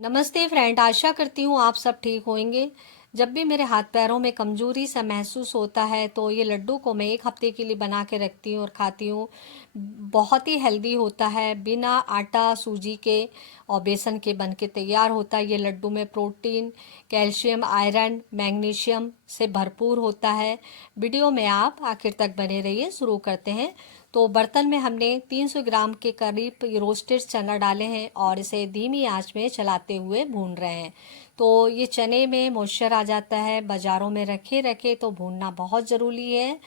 नमस्ते फ्रेंड, आशा करती हूँ आप सब ठीक होंगे। जब भी मेरे हाथ पैरों में कमजोरी सा महसूस होता है तो ये लड्डू को मैं एक हफ्ते के लिए बना के रखती हूँ और खाती हूँ। बहुत ही हेल्दी होता है, बिना आटा सूजी के और बेसन के बन के तैयार होता है। ये लड्डू में प्रोटीन, कैल्शियम, आयरन, मैग्नीशियम से भरपूर होता है। वीडियो में आप आखिर तक बने रहिए। शुरू करते हैं। तो बर्तन में हमने 300 ग्राम के करीब रोस्टेड चना डाले हैं और इसे धीमी आंच में चलाते हुए भून रहे हैं। तो ये चने में मॉइस्चर आ जाता है, बाज़ारों में रखे रखे तो भूनना बहुत ज़रूरी है।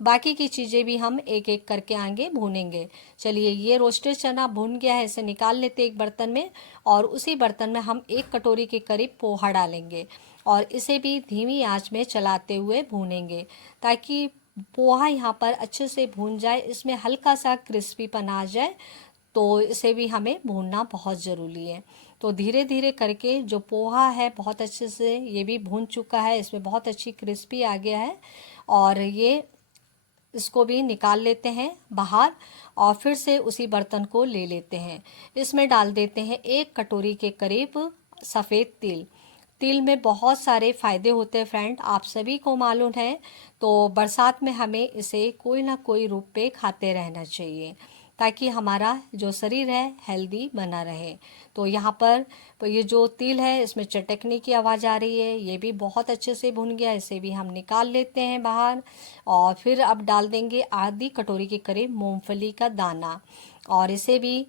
बाकी की चीज़ें भी हम एक एक करके आगे भूनेंगे। चलिए, ये रोस्टेड चना भून गया है, इसे निकाल लेते एक बर्तन में। और उसी बर्तन में हम 1 कटोरी के करीब पोहा डालेंगे और इसे भी धीमी आंच में चलाते हुए भूनेंगे ताकि पोहा यहाँ पर अच्छे से भून जाए, इसमें हल्का सा क्रिस्पीपन आ जाए। तो इसे भी हमें भूनना बहुत ज़रूरी है। तो धीरे धीरे करके जो पोहा है बहुत अच्छे से ये भी भून चुका है, इसमें बहुत अच्छी क्रिस्पी आ गया है। और ये इसको भी निकाल लेते हैं बाहर और फिर से उसी बर्तन को ले लेते हैं। इसमें डाल देते हैं 1 कटोरी के करीब सफ़ेद तिल। तिल में बहुत सारे फ़ायदे होते हैं फ्रेंड, आप सभी को मालूम है। तो बरसात में हमें इसे कोई ना कोई रूप पे खाते रहना चाहिए ताकि हमारा जो शरीर है हेल्दी बना रहे। तो यहाँ पर ये जो तिल है इसमें चटकने की आवाज़ आ रही है, ये भी बहुत अच्छे से भुन गया, इसे भी हम निकाल लेते हैं बाहर। और फिर अब डाल देंगे आधी कटोरी के करीब मूंगफली का दाना और इसे भी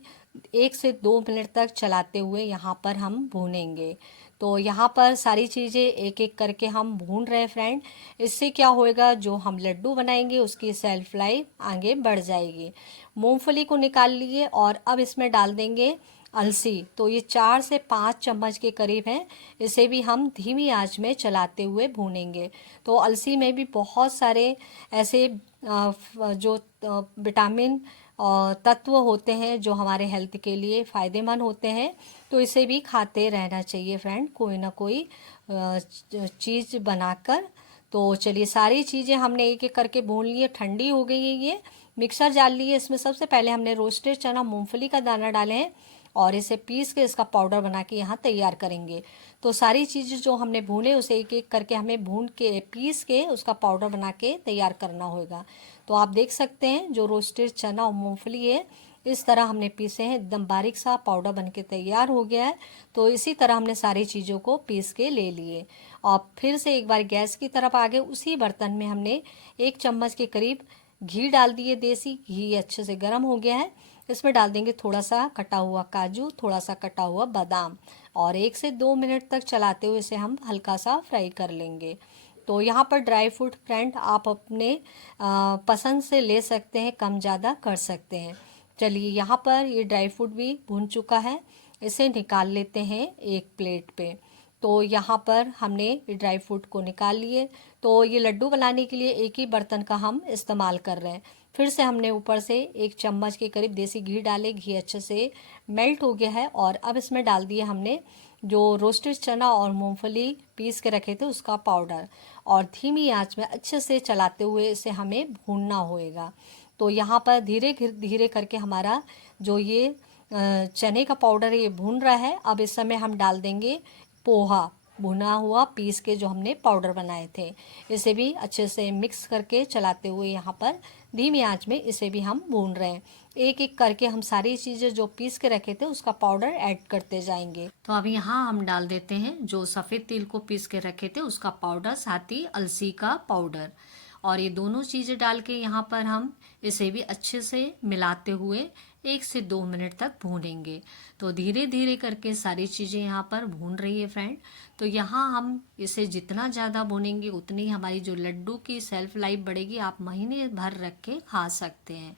1 से 2 मिनट तक चलाते हुए यहाँ पर हम भूनेंगे। तो यहाँ पर सारी चीज़ें एक एक करके हम भून रहे हैं फ्रेंड। इससे क्या होएगा, जो हम लड्डू बनाएंगे उसकी सेल्फ लाइफ आगे बढ़ जाएगी। मूंगफली को निकाल लिए और अब इसमें डाल देंगे अलसी। तो ये 4 से 5 चम्मच के करीब है, इसे भी हम धीमी आंच में चलाते हुए भूनेंगे। तो अलसी में भी बहुत सारे ऐसे जो विटामिन तत्व होते हैं जो हमारे हेल्थ के लिए फ़ायदेमंद होते हैं। तो इसे भी खाते रहना चाहिए फ्रेंड, कोई ना कोई चीज़ बनाकर। तो चलिए, सारी चीज़ें हमने एक एक करके भून लिए, ठंडी हो गई है। ये मिक्सर जार लिए, इसमें सबसे पहले हमने रोस्टेड चना मूंगफली का दाना डाले हैं और इसे पीस के इसका पाउडर बना के यहाँ तैयार करेंगे। तो सारी चीज़ें जो हमने भूने उसे एक एक करके हमें भून के पीस के उसका पाउडर बना के तैयार करना होगा। तो आप देख सकते हैं जो रोस्टेड चना और मूंगफली है इस तरह हमने पीसे हैं, एकदम बारीक सा पाउडर बन के तैयार हो गया है। तो इसी तरह हमने सारी चीज़ों को पीस के ले लिए और फिर से एक बार गैस की तरफ आ गए। उसी बर्तन में हमने 1 चम्मच के करीब घी डाल दिए, देसी घी अच्छे से गर्म हो गया है। इसमें डाल देंगे थोड़ा सा कटा हुआ काजू, थोड़ा सा कटा हुआ बादाम और 1 से 2 मिनट तक चलाते हुए इसे हम हल्का सा फ्राई कर लेंगे। तो यहाँ पर ड्राई फ्रूट फ्रेंड आप अपने पसंद से ले सकते हैं, कम ज़्यादा कर सकते हैं। चलिए, यहाँ पर ये ड्राई फ्रूट भी भुन चुका है, इसे निकाल लेते हैं एक प्लेट पे। तो यहाँ पर हमने ड्राई फ्रूट को निकाल लिए। तो ये लड्डू बनाने के लिए एक ही बर्तन का हम इस्तेमाल कर रहे हैं। फिर से हमने ऊपर से 1 चम्मच के करीब देसी घी डाले, घी अच्छे से मेल्ट हो गया है और अब इसमें डाल दिए हमने जो रोस्टेड चना और मूंगफली पीस के रखे थे उसका पाउडर और धीमी आंच में अच्छे से चलाते हुए इसे हमें भूनना होएगा। तो यहाँ पर धीरे धीरे करके हमारा जो ये चने का पाउडर है ये भून रहा है। अब इस समय हम डाल देंगे पोहा, भुना हुआ पीस के जो हमने पाउडर बनाए थे। इसे भी अच्छे से मिक्स करके चलाते हुए यहाँ पर धीमी आंच में इसे भी हम भून रहे हैं। एक एक करके हम सारी चीज़ें जो पीस के रखे थे उसका पाउडर ऐड करते जाएंगे। तो अब यहाँ हम डाल देते हैं जो सफ़ेद तिल को पीस के रखे थे उसका पाउडर, साथ ही अलसी का पाउडर। और ये दोनों चीज़ें डाल के यहाँ पर हम इसे भी अच्छे से मिलाते हुए 1 से 2 मिनट तक भूनेंगे। तो धीरे धीरे करके सारी चीज़ें यहाँ पर भून रही है फ्रेंड। तो यहाँ हम इसे जितना ज़्यादा भूनेंगे उतनी हमारी जो लड्डू की सेल्फ लाइफ बढ़ेगी, आप महीने भर रख के खा सकते हैं।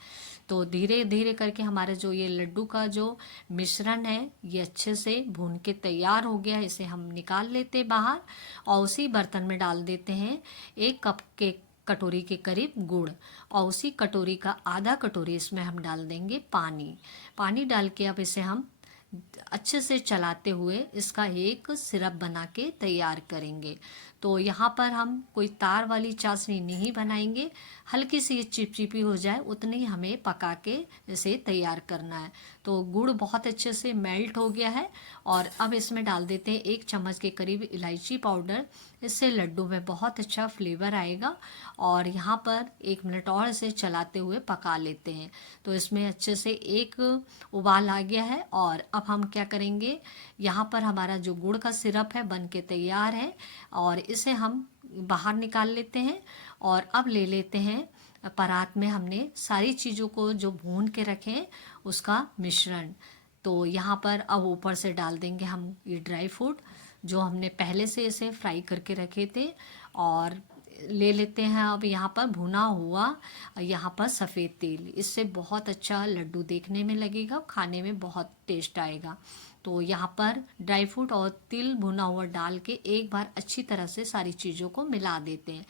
तो धीरे धीरे करके हमारा जो ये लड्डू का जो मिश्रण है ये अच्छे से भून के तैयार हो गया है। इसे हम निकाल लेते बाहर और उसी बर्तन में डाल देते हैं 1 कप के कटोरी के करीब गुड़ और उसी कटोरी का आधा कटोरी इसमें हम डाल देंगे पानी। पानी डाल के अब इसे हम अच्छे से चलाते हुए इसका एक सिरप बना के तैयार करेंगे। तो यहाँ पर हम कोई तार वाली चाशनी नहीं बनाएंगे, हल्की सी ये चिपचिपी हो जाए उतनी ही हमें पका के इसे तैयार करना है। तो गुड़ बहुत अच्छे से मेल्ट हो गया है और अब इसमें डाल देते हैं 1 चम्मच के करीब इलायची पाउडर। इससे लड्डू में बहुत अच्छा फ्लेवर आएगा और यहाँ पर 1 मिनट और इसे चलाते हुए पका लेते हैं। तो इसमें अच्छे से एक उबाल आ गया है और अब हम क्या करेंगे, यहाँ पर हमारा जो गुड़ का सिरप है बन के तैयार है और इसे हम बाहर निकाल लेते हैं। और अब ले लेते हैं परात में हमने सारी चीज़ों को जो भून के रखे हैं उसका मिश्रण। तो यहाँ पर अब ऊपर से डाल देंगे हम ये ड्राई फ्रूट जो हमने पहले से इसे फ्राई करके रखे थे। और ले लेते हैं अब यहाँ पर भुना हुआ यहाँ पर सफ़ेद तेल, इससे बहुत अच्छा लड्डू देखने में लगेगा, खाने में बहुत टेस्ट आएगा। तो यहाँ पर ड्राई फ्रूट और तिल भुना हुआ डाल के एक बार अच्छी तरह से सारी चीज़ों को मिला देते हैं।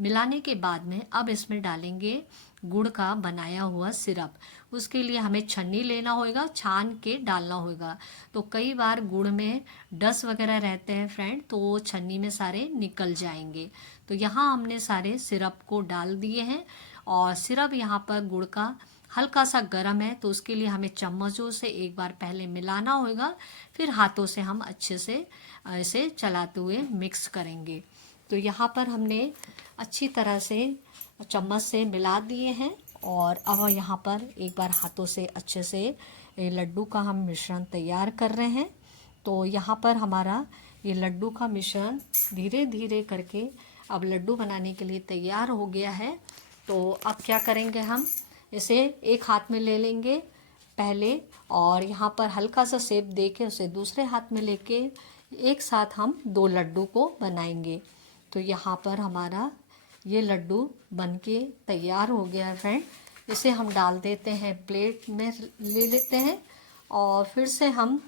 मिलाने के बाद में अब इसमें डालेंगे गुड़ का बनाया हुआ सिरप। उसके लिए हमें छन्नी लेना होगा, छान के डालना होगा। तो कई बार गुड़ में डस्ट वगैरह रहते हैं फ्रेंड, तो वो छन्नी में सारे निकल जाएंगे। तो यहाँ हमने सारे सिरप को डाल दिए हैं और सिरप यहाँ पर गुड़ का हल्का सा गर्म है, तो उसके लिए हमें चम्मचों से एक बार पहले मिलाना होगा, फिर हाथों से हम अच्छे से इसे चलाते हुए मिक्स करेंगे। तो यहाँ पर हमने अच्छी तरह से चम्मच से मिला दिए हैं और अब यहाँ पर एक बार हाथों से अच्छे से लड्डू का हम मिश्रण तैयार कर रहे हैं। तो यहाँ पर हमारा ये लड्डू का मिश्रण धीरे धीरे करके अब लड्डू बनाने के लिए तैयार हो गया है। तो अब क्या करेंगे, हम इसे एक हाथ में ले लेंगे पहले और यहाँ पर हल्का सा शेप दे के उसे दूसरे हाथ में लेके एक साथ हम 2 लड्डू को बनाएंगे। तो यहाँ पर हमारा ये लड्डू बनके तैयार हो गया है फ्रेंड। इसे हम डाल देते हैं प्लेट में, ले लेते हैं और फिर से हम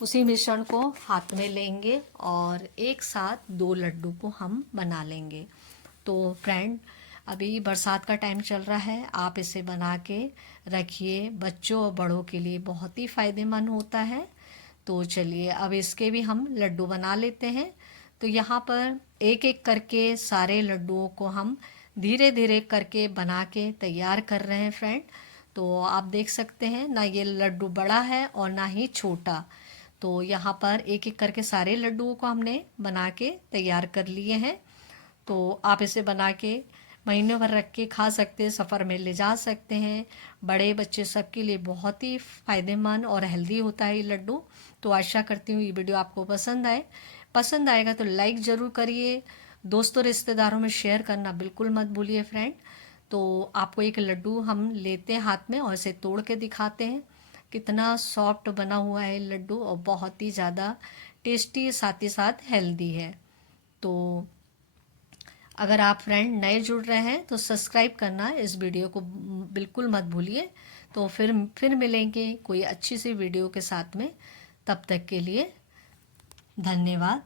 उसी मिश्रण को हाथ में लेंगे और एक साथ 2 लड्डू को हम बना लेंगे। तो फ्रेंड अभी बरसात का टाइम चल रहा है, आप इसे बना के रखिए, बच्चों और बड़ों के लिए बहुत ही फ़ायदेमंद होता है। तो चलिए अब इसके भी हम लड्डू बना लेते हैं। तो यहाँ पर एक एक करके सारे लड्डुओं को हम धीरे धीरे करके बना के तैयार कर रहे हैं फ्रेंड। तो आप देख सकते हैं ना, ये लड्डू बड़ा है और ना ही छोटा। तो यहाँ पर एक एक करके सारे लड्डुओं को हमने बना के तैयार कर लिए हैं। तो आप इसे बना के महीनों भर रख के खा सकते हैं, सफ़र में ले जा सकते हैं, बड़े बच्चे सबके लिए बहुत ही फ़ायदेमंद और हेल्दी होता है ये लड्डू। तो आशा करती हूँ ये वीडियो आपको पसंद आएगा तो लाइक ज़रूर करिए, दोस्तों रिश्तेदारों में शेयर करना बिल्कुल मत भूलिए फ्रेंड। तो आपको एक लड्डू हम लेते हैं हाथ में और इसे तोड़ के दिखाते हैं, कितना सॉफ्ट बना हुआ है लड्डू और बहुत ही ज़्यादा टेस्टी, साथ ही साथ हेल्दी है। तो अगर आप फ्रेंड नए जुड़ रहे हैं तो सब्सक्राइब करना इस वीडियो को बिल्कुल मत भूलिए। तो फिर मिलेंगे कोई अच्छी सी वीडियो के साथ में, तब तक के लिए धन्यवाद।